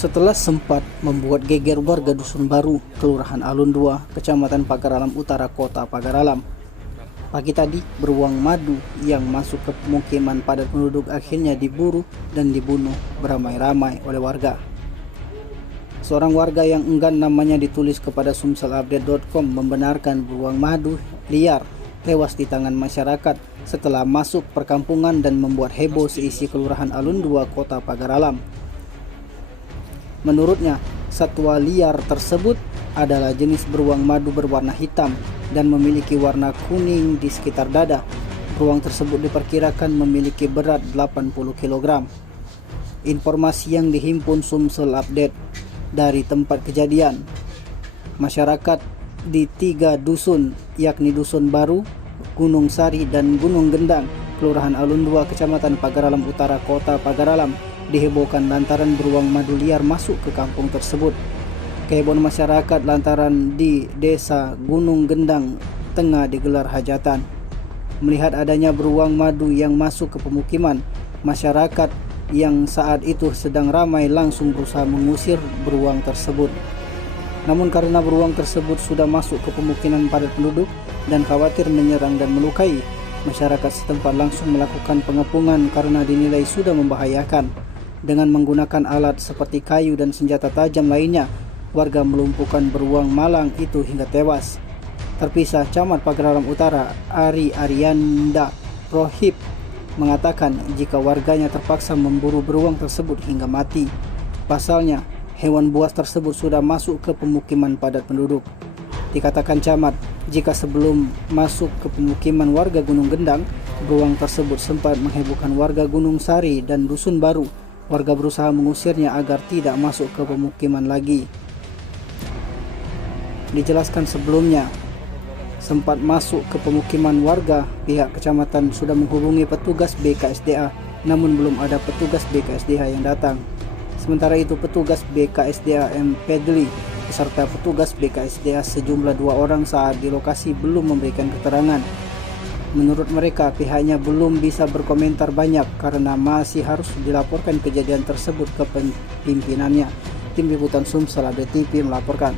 Setelah sempat membuat geger warga Dusun Baru, Kelurahan Alun 2, Kecamatan Pagaralam Utara, Kota Pagaralam, pagi tadi beruang madu yang masuk ke pemukiman padat penduduk akhirnya diburu dan dibunuh beramai-ramai oleh warga. Seorang warga yang enggan namanya ditulis kepada sumselupdate.com membenarkan beruang madu liar tewas di tangan masyarakat setelah masuk perkampungan dan membuat heboh seisi Kelurahan Alun 2, Kota Pagaralam. Menurutnya, satwa liar tersebut adalah jenis beruang madu berwarna hitam dan memiliki warna kuning di sekitar dada. Beruang tersebut diperkirakan memiliki berat 80 kg. Informasi yang dihimpun Sumsel Update dari tempat kejadian, masyarakat di 3 dusun yakni Dusun Baru, Gunung Sari, dan Gunung Gendang, Kelurahan Alun 2, Kecamatan Pagaralam Utara, Kota Pagaralam, dihebohkan lantaran beruang madu liar masuk ke kampung tersebut. Kehebohan masyarakat lantaran di desa Gunung Gendang tengah digelar hajatan. Melihat adanya beruang madu yang masuk ke pemukiman, masyarakat yang saat itu sedang ramai langsung berusaha mengusir beruang tersebut. Namun karena beruang tersebut sudah masuk ke pemukiman padat penduduk dan khawatir menyerang dan melukai, masyarakat setempat langsung melakukan pengepungan karena dinilai sudah membahayakan. Dengan menggunakan alat seperti kayu dan senjata tajam lainnya, warga melumpuhkan beruang malang itu hingga tewas. Terpisah, Camat Pagaralam Utara Ari Arianda Rohib mengatakan jika warganya terpaksa memburu beruang tersebut hingga mati. Pasalnya, hewan buas tersebut sudah masuk ke pemukiman padat penduduk. Dikatakan Camat, jika sebelum masuk ke pemukiman warga Gunung Gendang, beruang tersebut sempat menghebohkan warga Gunung Sari dan Dusun Baru. Warga berusaha mengusirnya agar tidak masuk ke pemukiman lagi. Dijelaskan sebelumnya, sempat masuk ke pemukiman warga, pihak kecamatan sudah menghubungi petugas BKSDA, namun belum ada petugas BKSDA yang datang. Sementara itu, petugas BKSDA M. Pedli beserta petugas BKSDA sejumlah 2 orang saat di lokasi belum memberikan keterangan. Menurut mereka, pihaknya belum bisa berkomentar banyak karena masih harus dilaporkan kejadian tersebut ke pimpinannya. Tim Liputan Sumsel Update TV melaporkan.